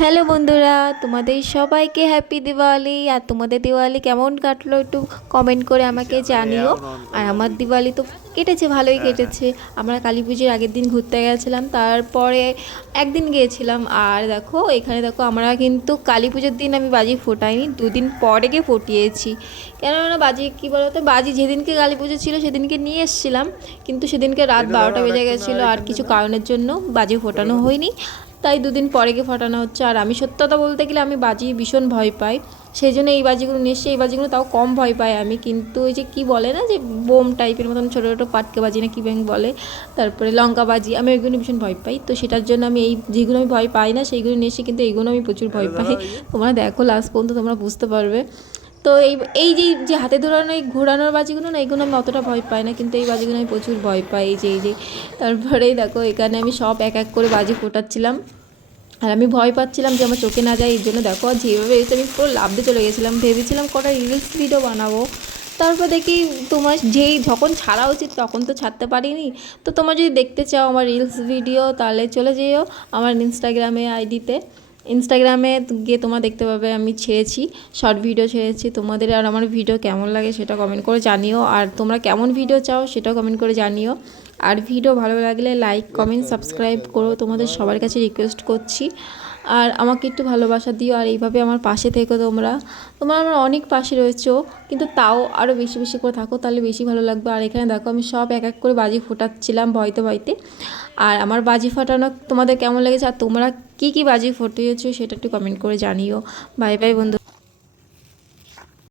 Hello বন্ধুরা তোমাদের সবাইকে হ্যাপি দিওয়ালি। আর তোমাদের দিওয়ালি কেমন কাটলো একটু কমেন্ট করে আমাকে জানিও। আর আমার দিওয়ালি তো কেটেছে ভালোই কেটেছে। আমরা কালী পুজোর আগের দিন ঘুরতে গেছিলাম তারপরে একদিন গিয়েছিলাম। আর দেখো এখানে দেখো আমরা কিন্তু কালী পুজোর দিন আমি বাজি ফোটাইনি দুদিন পরে গিয়ে ফুটিয়েছি। কেননা বাজি কী বলতো বাজি যেদিনকে কালী পুজো ছিল সেদিনকে নিয়ে এসেছিলাম। কিন্তু সেদিনকে রাত বারোটা বেজে গেছিল আর কিছু কারণের জন্য বাজি ফোটানো হয়নি। তাই দুদিন পরে গিয়ে ফাটানো হচ্ছে। আর আমি সত্য কথা বলতে গেলে আমি বাজি ভীষণ ভয় পাই। সেই জন্য এই বাজিগুলো নিয়ে এসে এই বাজিগুলো তাও কম ভয় পাই আমি। কিন্তু ওই যে কি বলে না যে বোম টাইপের মতন ছোটো ছোটো পাটকে বাজি না কি ব্যাং বলে তারপরে লঙ্কা বাজি আমি ওইগুলো ভীষণ ভয় পাই। তো সেটার জন্য আমি এই যেগুলো আমি ভয় পাই না সেইগুলো নিয়ে এসে কিন্তু এইগুলো আমি প্রচুর ভয় পাই। তোমরা দেখো লাস্ট পর্যন্ত তোমরা বুঝতে পারবে। তো এই এই যে যে হাতে ধরানো, এই ঘোরানোর বাজিগুলো না, এগুলো আমি অতটা ভয় পাই না, কিন্তু এই বাজিগুলো আমি প্রচুর ভয় পাই, এই যে এই যে, তারপরেই দেখো, এখানে আমি সব এক এক করে বাজি ফোটাচ্ছিলাম। আর আমি ভয় পাচ্ছিলাম যে আমার চোখে না যায়, এই জন্য দেখো যেভাবে এসে আমি পুরো লাভতে চলে গেছিলাম। ভেবেছিলাম কটা রিলস ভিডিও বানাবো। তারপর দেখি তোমার যেই যখন ছাড়া উচিত, তখন তো ছাড়তে পারিনি। তো তোমার যদি দেখতে চাও আমার রিলস ভিডিও তাহলে চলে যেও আমার ইনস্টাগ্রামে আইডিতে ইনস্টাগ্রামে গিয়ে তোমরা দেখতে পাবে, আমি ছেড়েছি শর্ট ভিডিও ছেড়েছি। তোমাদের আর আমার ভিডিও কেমন লাগে সেটা কমেন্ট করে জানিও। আর তোমরা কেমন ভিডিও চাও সেটাও কমেন্ট করে জানিও। আর ভিডিও ভালো লাগলে লাইক কমেন্ট সাবস্ক্রাইব করো। তোমাদের সবার কাছে রিকোয়েস্ট করছি। আর আমাকে একটু ভালোবাসা দিও আর এইভাবে আমার পাশে থেকো তোমরা। তোমরা আমার অনেক পাশে রয়েছো, কিন্তু তাও আরও বেশি বেশি করে থাকো, তাহলে বেশি ভালো লাগবে। আর এখানে দেখো, আমি সব এক এক করে বাজি ফোটাচ্ছিলাম ভয়তে ভয়তে। আর আমার বাজি ফাটানো তোমাদের কেমন লেগেছে আর তোমরা কী কী বাজি ফুটিয়েছো সেটা একটু কমেন্ট করে জানিও। বাই বাই বন্ধু।